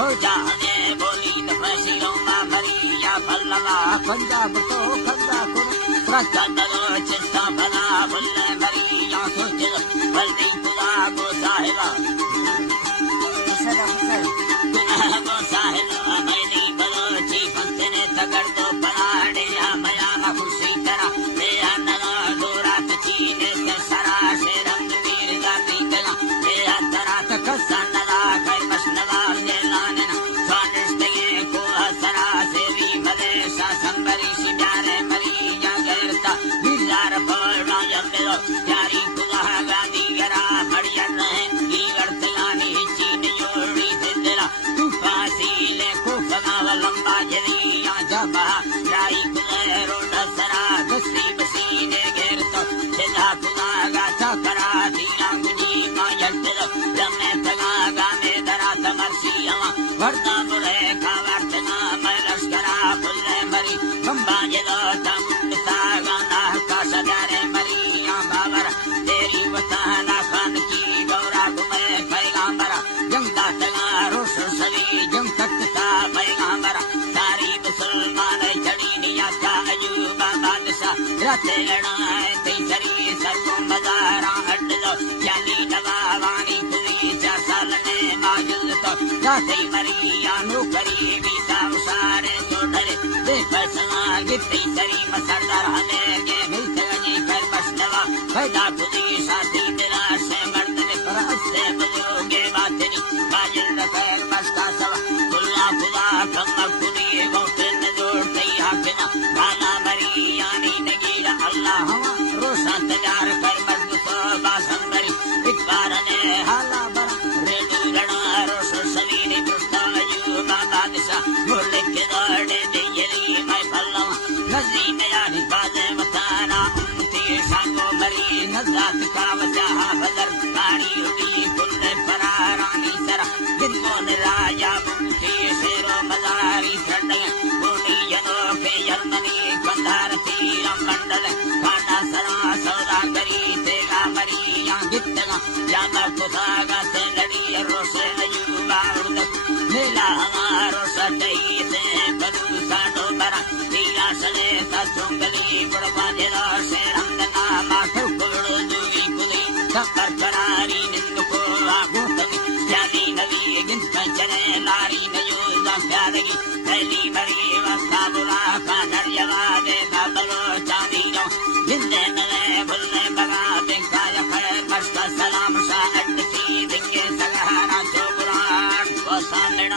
हो जाने बोली न फैसिलों में मरिया भल्ला पंजाब तो खंदा कुर प्रकंदो चिस्ता भला भल्ले मरिया सोच बल्दी खुदा गो साहिला गो साहिला मैंने बलोची फंसने तगड़ दो पलाड़े या मया मा खुशी करा ले आना डोरा तचीने के सरा से रंग वीर गाती कला ले तरा तक सन्नला कर मशनवा ले लाने स्वादिष्ट को सरा से भी भले सा संबरी सी प्यारे मरिया गैरता बिजार पड़ा जमेलो प्यारी खुदा गादी गरा बढ़िया रहे गिरगड़ तलानी चीन योड़ी दिला तू फांसी ले को फगावा लंबा जरिया जबा राई खुदा रोड सरा बसी बसी ने घेर तो जिला खुदा गाता करा दिया मुझी माया दिलो लम्हे तगा गाने दरा तमरसिया वर्दा बुरे खावर्तना मैं लश्करा फुल्ले मरी बम्बा जलो तम पिता गाना का सजारे मरिया बाबर तेरी वताना खान की गौरा घुमे पैगाम्बरा जंगदा तगा रोश सभी जंग तकता पैगाम्बरा सारी मुसलमान चढ़ी निया का अयूबा बादशाह राते लड़ाए तेरी सरको मजारा हट लो जाली नवावानी पूरी 4 साल में माजुल तो राते मरिया नौकरी बीता उसारे तो डरे दे फसला गिफ्टी सरी मसरदार हमें के मिलते गनी कर मशनवा पैदा खुदी साथी दिला से मर्दने पर से बुजुर्गे बातनी बाजिल रखैर मस्ता सवा खुला खुदा कम्मा खुदी गोते न जोड़ते हाकिना भाला मरिया नी नगीरा अल्लाह रोशा तजार कर मर्द तो बासंबरी एक बार ने हाला बरा रेडू लड़ा रोश सभी ने पुस्ता अयूबा बादशाह बोले के दौड़े दे यली मैं फल्ला नजरी में यानी बाजे मताना उम्मती शांगो मरी नजात का वजह बदर गाड़ी उड़ी कुल्ले परारानी सरा जिनको ने राजा बुद्धि शेरो मजारी चढ़े बूढ़ी जनों के यर्मनी कंधार तीरा मंडल खाना सरा सौदा करी तेगा मरिया गिट्टगा जाना खुदागा से लड़ी रोसे अयूबा नीला हमारो सटई से बदू साडो बरा नीला सले तचुंगली बड़वा जरा से रंगना माथु कुड़ दूली कुली तकर करारी निंद को आगू तंग जानी नवी गिन चले लारी नयो दा प्यारगी पहली मरी वस्ता बुला का दरिया दे बलो चांदी लो जिंदे नले बुल्ले बगा देखा या खैर मस्ता सलाम सा अड्डी दिखे सगहारा चोबरा को सामने